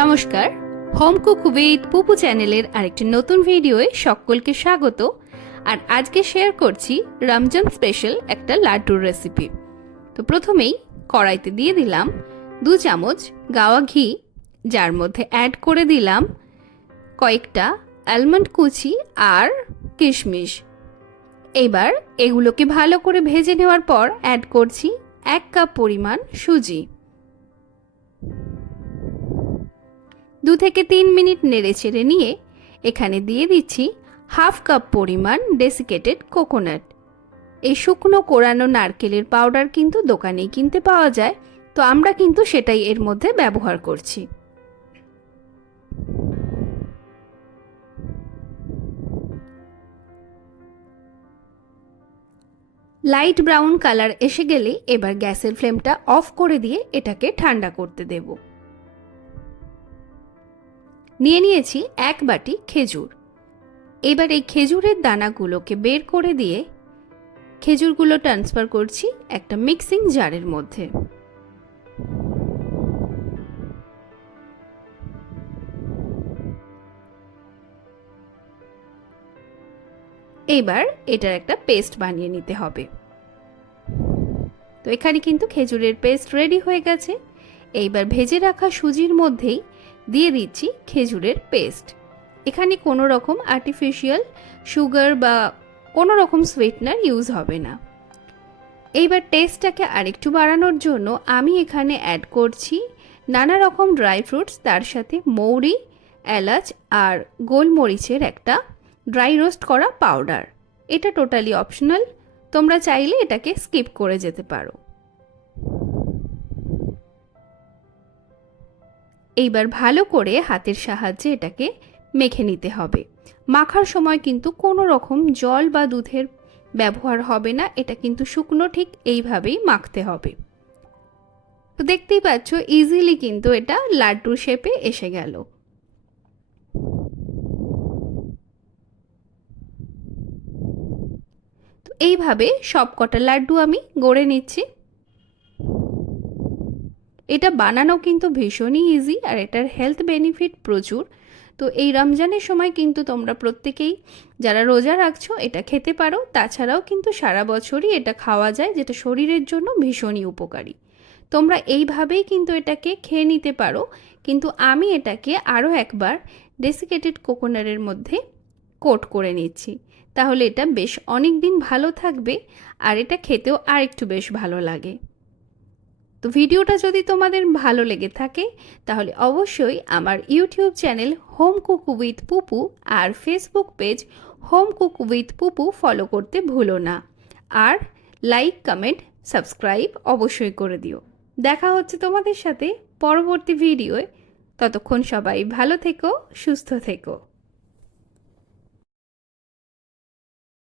নমস্কার। Home cook পুপু চ্যানেলের আরেকটি নতুন ভিডিওয়ে সকলকে স্বাগত। আর আজকে শেয়ার করছি রমজান স্পেশাল একটা লাড্ডুর রেসিপি। তো প্রথমেই কড়াইতে দিয়ে দিলাম দু চামচ গাওয়া ঘি, যার মধ্যে অ্যাড করে দিলাম কয়েকটা অ্যালমন্ড কুচি আর কিশমিশ। এবার এগুলোকে ভালো করে ভেজে নেওয়ার পর অ্যাড করছি এক কাপ পরিমাণ সুজি। দু থেকে তিন মিনিট নেড়ে চেড়ে নিয়ে এখানে দিয়ে দিচ্ছি হাফ কাপ পরিমাণ ডেসিকেটেড কোকোনাট এই শুকনো কোরানো নারকেলের পাউডার কিন্তু দোকানেই কিনতে পাওয়া যায়, তো আমরা কিন্তু সেটাই এর মধ্যে ব্যবহার করছি। লাইট ব্রাউন কালার এসে গেলে এবার গ্যাসের ফ্লেমটা অফ করে দিয়ে এটাকে ঠান্ডা করতে দেবো। নিয়ে নিয়েছি এক বাটি খেজুর। এবার এই খেজুরের দানাগুলোকে বের করে দিয়ে খেজুরগুলো ট্রান্সফার করছি একটা মিক্সিং জারের মধ্যে। এবার এটার একটা পেস্ট বানিয়ে নিতে হবে। তো এখানে কিন্তু খেজুরের পেস্ট রেডি হয়ে গেছে। এইবার ভেজে রাখা সুজির মধ্যেই দিয়ে দিচ্ছি খেজুরের পেস্ট এখানে কোনো রকম আর্টিফিশিয়াল সুগার বা কোনো রকম সুইটনার ইউজ হবে না। এইবার টেস্টটাকে আরেকটু বাড়ানোর জন্য আমি এখানে অ্যাড করছি নানা রকম ড্রাই ফ্রুটস তার সাথে মৌরি, এলাচ আর গোলমরিচের একটা ড্রাই রোস্ট করা পাউডার এটা টোটালি অপশনাল তোমরা চাইলে এটাকে স্কিপ করে যেতে পারো। এইবার ভালো করে হাতের সাহায্যে এটাকে মেখে নিতে হবে। মাখার সময় কিন্তু কোনো রকম জল বা দুধের ব্যবহার হবে না, এটা কিন্তু শুকনো ঠিক এইভাবেই মাখতে হবে। তো দেখতেই পাচ্ছ ইজিলি কিন্তু এটা লাড্ডুর শেপে এসে গেল। এইভাবে সব কটা লাড্ডু আমি গড়ে নিচ্ছি। এটা বানানো কিন্তু ভীষণই ইজি আর এটার হেলথ বেনিফিট প্রচুর। তো এই রমজানের সময় কিন্তু তোমরা প্রত্যেকেই যারা রোজা রাখছো এটা খেতে পারো, তাছাড়াও কিন্তু সারা বছরই এটা খাওয়া যায় যেটা শরীরের জন্য ভীষণই উপকারী। তোমরা এইভাবেই কিন্তু এটাকে খেয়ে নিতে পারো, কিন্তু আমি এটাকে আরও একবার ডেসিকেটেড কোকোনারের মধ্যে কোট করে নিচ্ছি। তাহলে এটা বেশ অনেক দিন ভালো থাকবে আর এটা খেতেও আর একটু বেশ ভালো লাগে। তো ভিডিওটা যদি তোমাদের ভালো লেগে থাকে, তাহলে অবশ্যই আমার YouTube channel Home Cook with Pupu R Facebook page Home Cook with Pupu follow করতে ভুলো না। আর লাইক, কমেন্ট, সাবস্ক্রাইব অবশ্যই করে দিও। দেখা হচ্ছে তোমাদের সাথে পরবর্তী ভিডিওয়। ততক্ষণ সবাই ভালো থেকো, সুস্থ থেকো।